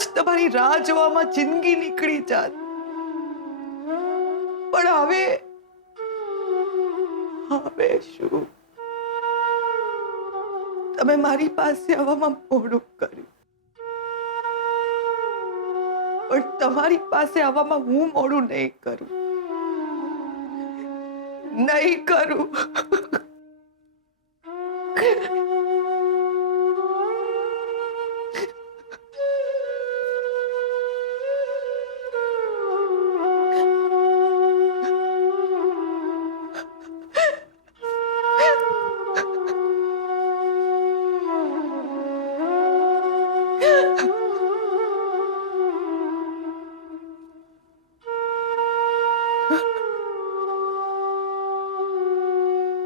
કદાચ તમારી રાહ જોવામાં જિંદગી નીકળી જાત, પણ હવે શું? તમે મારી પાસે આવવામાં મોડું કર્યું, પણ તમારી પાસે આવવામાં હું મોડું નહીં કરું, નહીં કરું.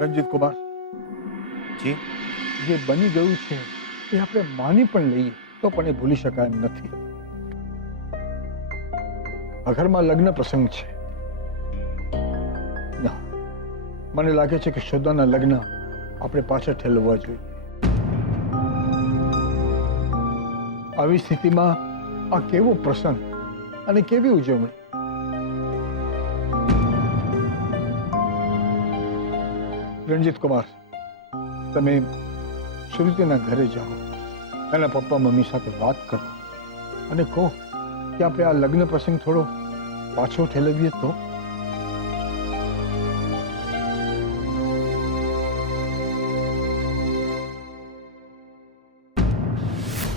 રણજીત કુમાર જી જે બની ગયું છે એ આપણે માની પણ લઈએ તો પણ એ ભૂલી શકાય એમ નથી. આ ઘરમાં લગ્ન પ્રસંગ છે. ના, મને લાગે છે કે શ્રદ્ધાના લગ્ન આપણે પાછળ ઠેલવવા જોઈએ. આવી સ્થિતિમાં આ કેવો પ્રસંગ અને કેવી ઉજવણી. રણજીત કુમાર, તમે શ્રુતિના ઘરે જાઓ, એના પપ્પા મમ્મી સાથે વાત કરો અને કહો કે આપણે આ લગ્ન પ્રસંગ થોડો પાછો ઠેલવીએ તો.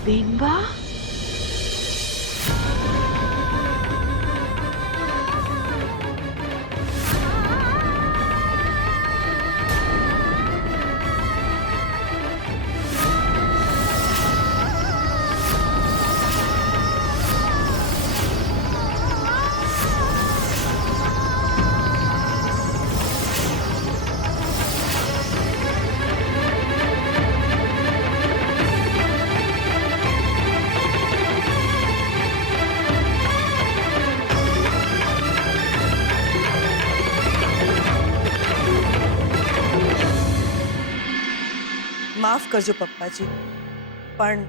બેનબા, માફ કરજો પપ્પાજી, પણ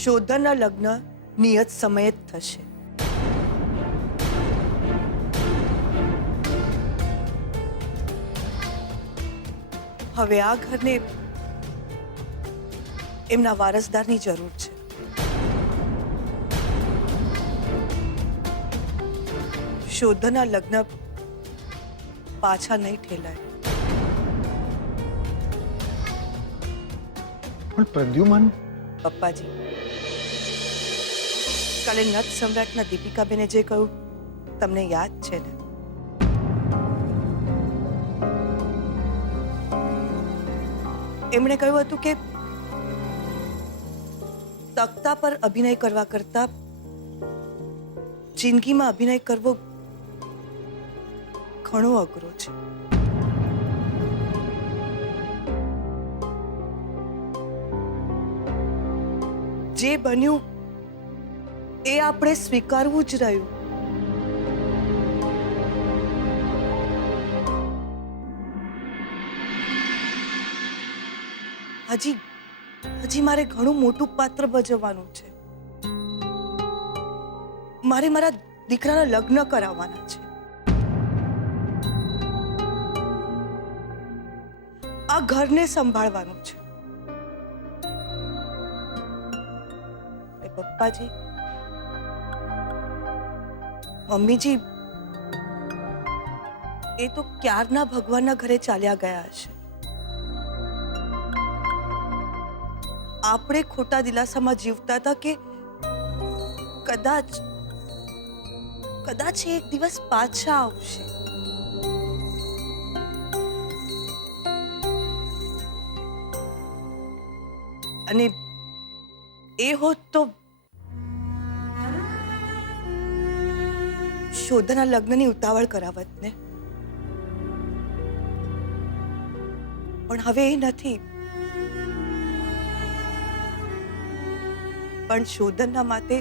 શોધનના લગ્ન નિયત સમયે જ થશે. હવે આ ઘરને એમના વારસદારની જરૂર છે. શોધનના લગ્ન પાછા નહીં ઠેલાય. પણ પ્રદ્યુમન, પપ્પાજી, કાલે નત સમ્રાટના દીપિકાબેને જે કહ્યું તમને યાદ છે ને? એમણે કહ્યું હતું કે તખ્તા પર અભિનય કરવા કરતા જિંદગીમાં અભિનય કરવો ઘણો અઘરો છે. જે બન્યું એ આપણે સ્વીકારવું જ રહ્યું. હજી મારે ઘણું મોટું પાત્ર ભજવવાનું છે. મારે મારા દીકરાના લગ્ન કરાવવાના છે. આ ઘરને સંભાળવાનું છે. પપ્પાજી, મમ્મીજી એ તો ક્યારના ભગવાનના ઘરે ચાલ્યા ગયા હશે. આપણે ખોટા દિલાસામાં જીવતા હતા કે કદાચ એક દિવસ પાછા આવશે. અને એ હોત તો શોધના લગ્નની ઉતાવળ કરાવત ને. પણ હવે એ નથી. પણ શોધનના માટે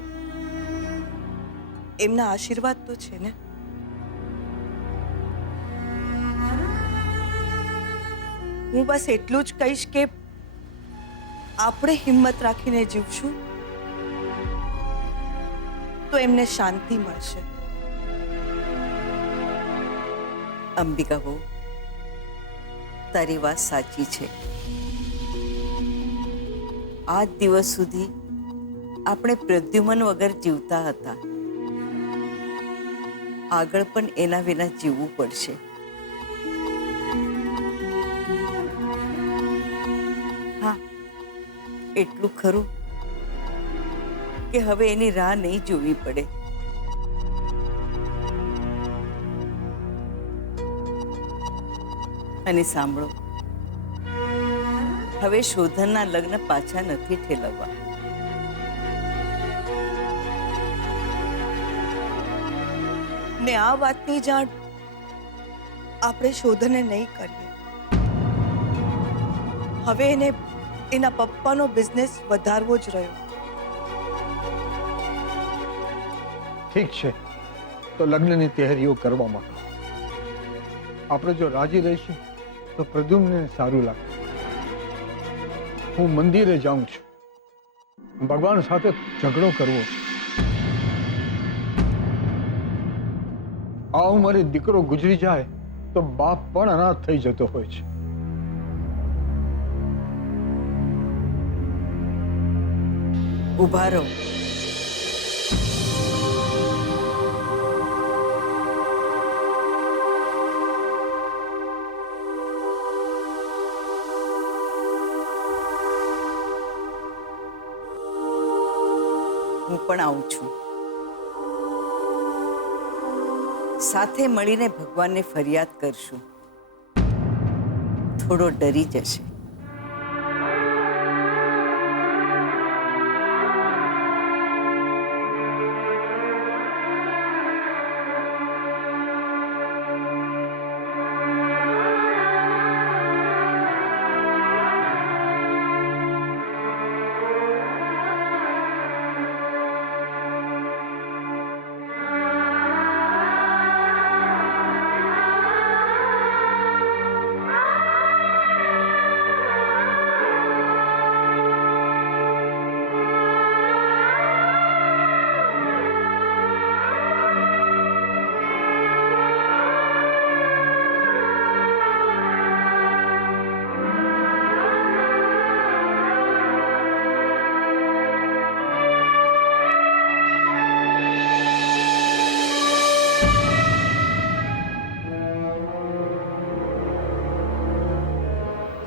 એમના આશીર્વાદ તો છે ને. હું બસ એટલું જ કહીશ કે આપણે હિંમત રાખીને જીવશું તો એમને શાંતિ મળશે. અંબિકા બહુ, તારી વાત સાચી છે. આજ દિવસ સુધી આપણે પ્રદ્યુમન વગર જીવતા હતા. આગળ પણ એના વિના જીવવું પડશે. હા, એટલું ખરું કે હવે એની રાહ નહીં જોવી પડે. અને સાંભળો, હવે શોધનના લગ્ન પાછા નથી ઠેલવવા. ને આ વાતની જાણ આપણે શોધને નહીં કરીએ. હવે એને એના પપ્પાનો બિઝનેસ વધારવો જ રહ્યો. ઠીક છે, તો લગ્નની તૈયારીઓ કરવા માંડો. આપણે જો રાજી રહીશું તો પ્રદ્યુમ્નને સારું લાગશે. હું મંદિરે જાઉં છું. ભગવાન સાથે ઝઘડો કરવો છે. આ ઉંમરે દીકરો ગુજરી જાય તો બાપ પણ અનાથ થઈ જતો હોય છે. ઊભા રહો. હું પણ આવું છું. સાથે મળીને ભગવાનને ફરિયાદ કરશું. થોડો ડરી જશે.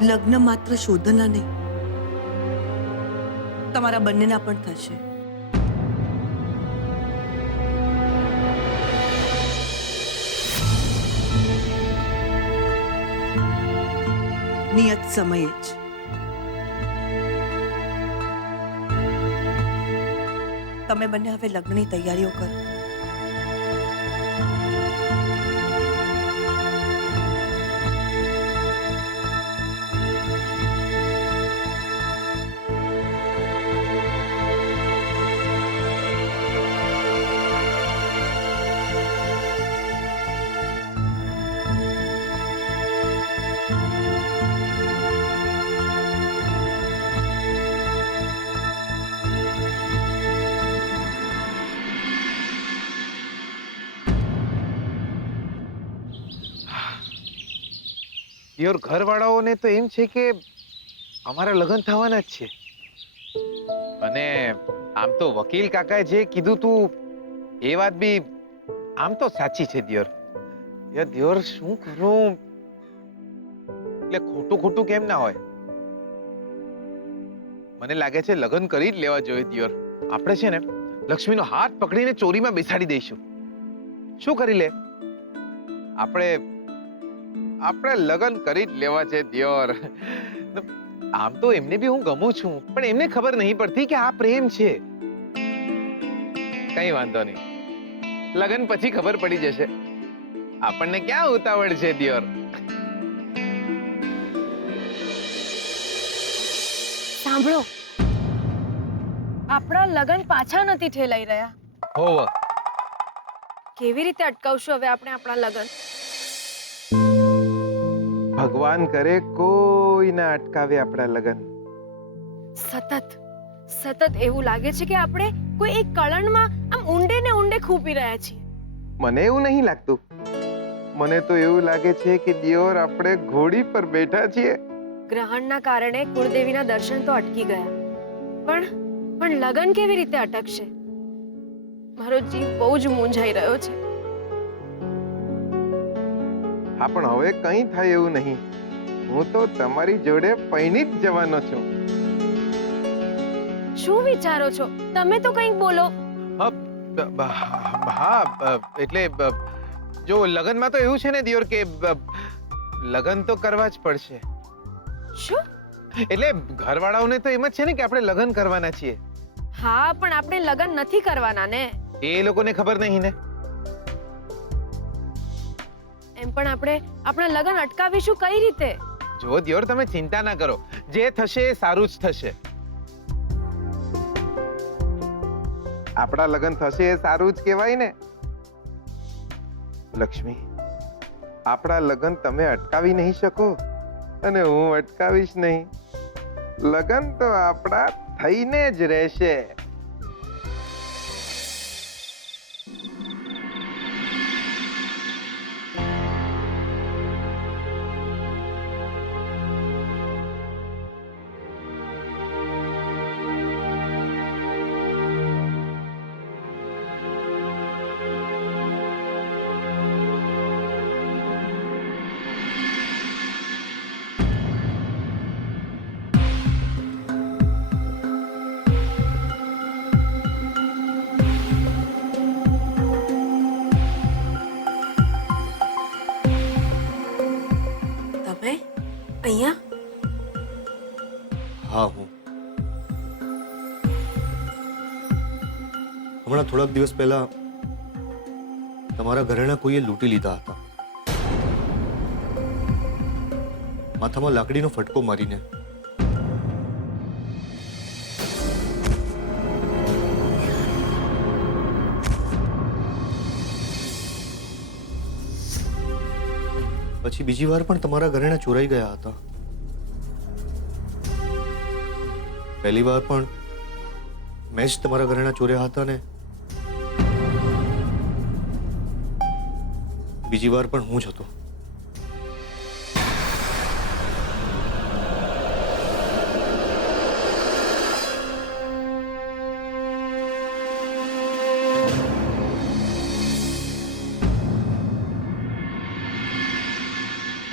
લગ્ન માત્ર શોધના નહીં, તમારા બંનેના પણ થશે. નિયત સમયે જ. તમે બંને હવે લગ્નની તૈયારીઓ કરો. યોર ઘરવાળાઓને તો એમ છે કે અમારા લગ્ન થવાના જ છે. અને આમ તો વકીલ કાકાએ જે કીધું તું એ વાત બી આમ તો સાચી છે દિયોર. યાર દિયોર, શું કરું? એટલે ખોટું ખોટું કેમ ના હોય? મને લાગે છે લગ્ન કરી જ લેવા જોઈએ દિયોર. આપણે છે ને લક્ષ્મીનો હાથ પકડીને ચોરીમાં બેસાડી દઈશું. શું કરી લે? આપણે લગ્ન કરી જ લેવા છે દિયોર. આમ તો એમને બી હું ગમું છું, પણ એમને ખબર નહીં પડતી કે આ પ્રેમ છે. કઈ વાંધો નહીં, લગ્ન પછી ખબર પડી જશે. આપણને ક્યાં ઉતાવળ છે દિયોર? સાંભળો, આપણા લગ્ન પાછા નથી ઠેલાઈ રહ્યા. હોવ. કેવી રીતે અટકાવશું હવે આપણે આપણા લગ્ન? ભગવાન કરે કોઈ ના અટકાવે આપણા લગ્ન. સતત સતત એવું લાગે છે કે આપણે કોઈ એક કળણમાં આમ ઊંડે ને ઊંડે ખૂપી રહ્યા છીએ. મને એવું નહીં લાગતું. મને તો એવું લાગે છે કે દિયોર આપણે ઘોડી પર બેઠા છીએ. ગ્રહણના કારણે કુળદેવીના દર્શન તો અટકી ગયા, પણ લગન કેવી રીતે અટકશે? મારો જીવ બહુ જ મૂંઝાઈ રહ્યો છે. હા, પણ હવે કંઈ થાય એવું નહીં. હું તો તમારી જોડે પૈણી જ જવાનો છું. શું વિચારો છો તમે? તો કંઈક બોલો. હા, એટલે જો લગનમાં તો એવું છે ને દિયોર કે લગન તો કરવા જ પડશે. શું? એટલે ઘરવાળાઓને તો એમ જ છે ને કે આપણે લગન કરવાના છીએ. હા, પણ આપણે લગન નથી કરવાના ને. એ લોકોને ખબર નહીં ને. એમ પણ આપણે આપણા લગન અટકાવીશું કઈ રીતે? જો દિયોર, તમે ચિંતા ના કરો. જે થશે એ સારું જ થશે. આપણા લગન થશે એ સારું જ કહેવાય ને. લક્ષ્મી, આપણા લગન તમે અટકાવી નહીં શકો અને હું અટકાવીશ નહીં. લગન તો આપણા થઈને જ રહેશે. તમે અહીંયા? હા, હું હમણાં થોડાક દિવસ પહેલા તમારા ઘરેણા કોઈએ લૂંટી લીધા હતા. માથામાં લાકડીનો ફટકો મારીને. પછી બીજી વાર પણ તમારા ઘરેણા ચોરાઈ ગયા હતા. પહેલી વાર પણ મેં જ તમારા ઘરેણા ચોર્યા હતા ને બીજી વાર પણ હું જ હતો.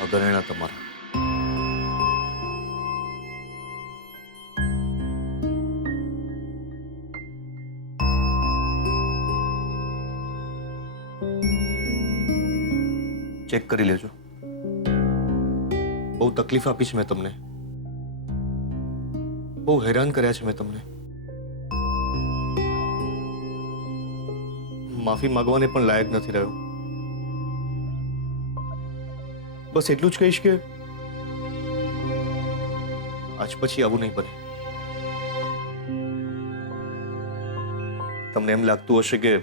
આ ઘરેણા તમારા. ચેક કરી લેજો. બહુ તકલીફ આપી છે મેં તમને, બહુ હેરાન કર્યા છે મેં તમને. માફી માંગવાને પણ લાયક નથી રહ્યો. બસ એટલું જ કહીશ કે આજ પછી આવું નહીં બને. તમને એમ લાગતું હશે કે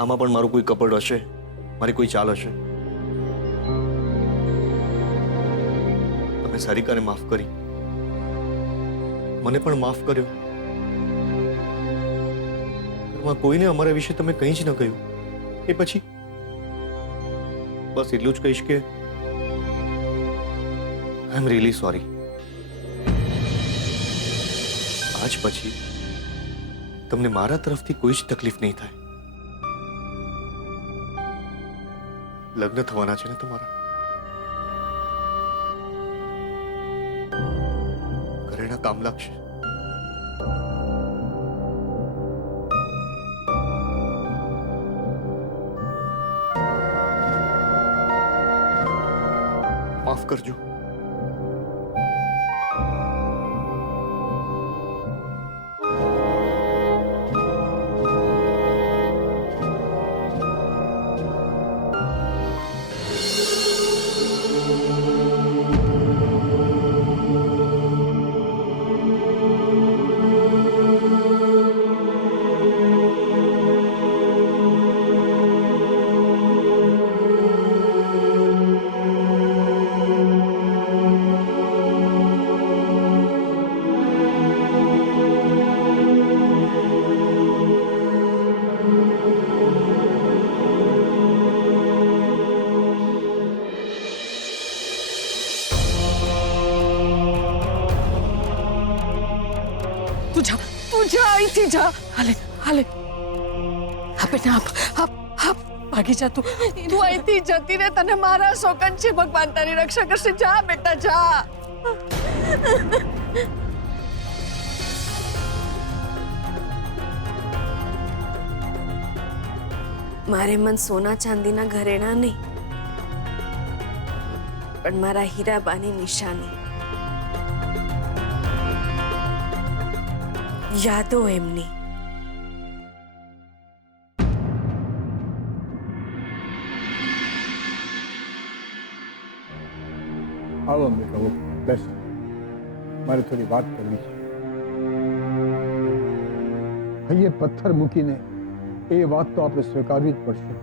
આમાં પણ મારું કોઈ કપડ હશે, મારી કોઈ ચાલ હશે. તમે સારિકાને માફ કરી, મને પણ માફ કર્યો. ઘરમાં કોઈને અમારા વિશે તમે કંઈ જ ન કહ્યું. એ પછી બસ એટલું જ કહીશ કે આઈ એમ રિયલી સોરી. આજ પછી તમને મારા તરફથી કોઈ જ તકલીફ નહીં થાય. લગ્ન થવાના છે ને તમારા? ઘરેણા કામ લાગશે. માફ કરજો. તું જા અહીંથી જા. હાલે હાલે હા બેટા ભાગી જા તું અહીંથી જતી રે. તને મારા શોકન છે. ભગવાન તારી રક્ષા કરશે. જા બેટા જા. મારે મન સોના ચાંદીના ઘરેણા નહીં, પણ મારા હીરાબાની નિશાની, યાદો એમની. આવો અંબિકા બહુ બેસ, મારે થોડી વાત કરવી છે. હૈયે પથ્થર મૂકીને એ વાત તો આપણે સ્વીકારવી જ પડશે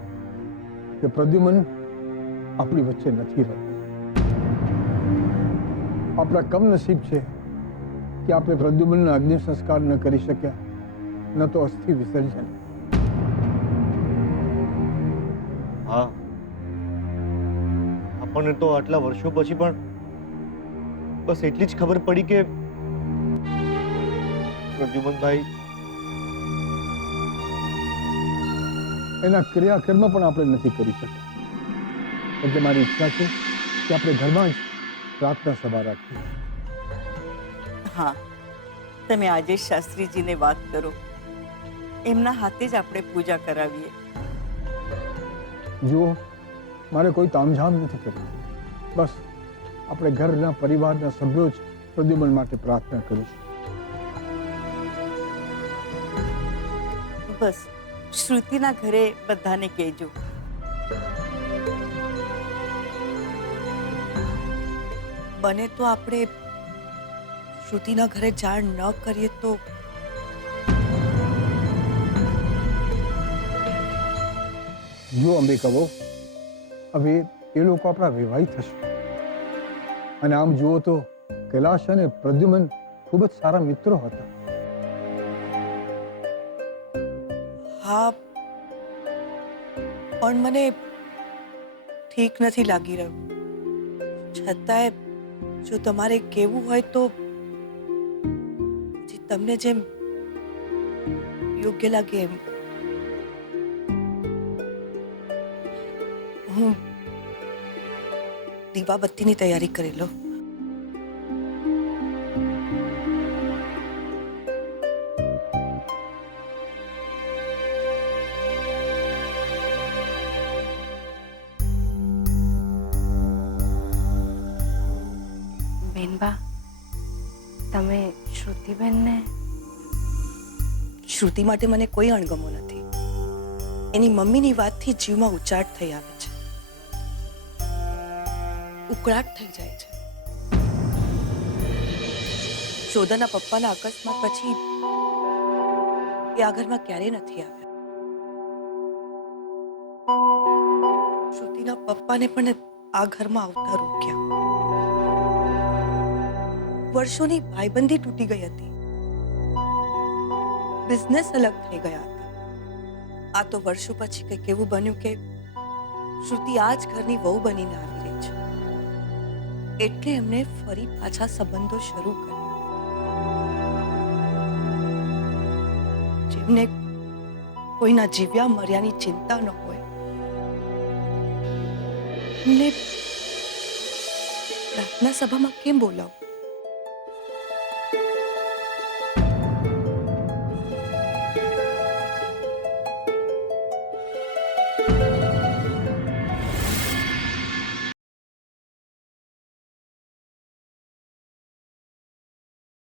કે પ્રદ્યુમન આપણી વચ્ચે નથી રહેતો. આપણા કમનસીબ છે કે આપણે પ્રદ્યુમનના અગ્નિ સંસ્કાર ન કરી શક્યા, ન તો અસ્થિ વિસર્જન. હા, આપણને તો આટલા વર્ષો પછી પણ બસ એટલી જ ખબર પડી કે પ્રદ્યુમનભાઈ એના ક્રિયાકર્મ પણ આપણે નથી કરી શક્યા. એટલે મારી ઈચ્છા છે કે આપણે ઘરમાં જ પ્રાર્થના સભા રાખીએ. હા, તમે આજે જ શાસ્ત્રીજીને વાત કરો, એમના હાથે જ આપણે પૂજા કરાવીએ. જુઓ, મારે કોઈ તામઝામ નથી કરવી. બસ આપણે ઘરના પરિવારના સભ્યો જ પ્રદ્યુમન માટે પ્રાર્થના કરીશું. બસ શ્રુતિના ઘરે બધાને કહેજો. બને તો આપણે શ્રુતિના ઘરે જાણ ન કરીએ તો. જો અંબિકા બહુ, હવે એ લોકો આપણા વિવાહિત થશે. અને આમ જુઓ તો કૈલાશ અને પ્રદ્યુમન ખૂબ જ સારા મિત્રો હતા. હા, પણ મને ઠીક નથી લાગી રહ્યું. છતાંય જો તમારે કહેવું હોય તો તમને જેમ યોગ્ય લાગે એમ. હું દીવાબત્તીની તૈયારી કરી લઉં. બેનબા, તમે શ્રુતિબેનને? શ્રુતિ માટે મને કોઈ અણગમો નથી. એની મમ્મીની વાતથી જીવમાં ઉચાટ થઈ આવે છે, ઉકળાટ થઈ જાય છે. શોધાના પપ્પાના અકસ્માત પછી એ આ ઘરમાં ક્યારેય નથી આવ્યા. શ્રુતિના પપ્પાને પણ આ ઘરમાં આવતા રોક્યા. વર્ષોની ભાઈબંધી તૂટી ગઈ હતી. બિઝનેસ અલગ થઈ ગયા હતા. આ તો વર્ષો પછી કંઈક એવું બન્યું કે શ્રુતિ આ જ ઘરની વહુ બનીને આવી રહી છે. એટલે એમણે ફરી પાછા સંબંધો શરૂ કર્યા. જેમને કોઈના જીવ્યા મર્યાની ચિંતા ન હોય, એમને પ્રાર્થના સભામાં કેમ બોલાવું?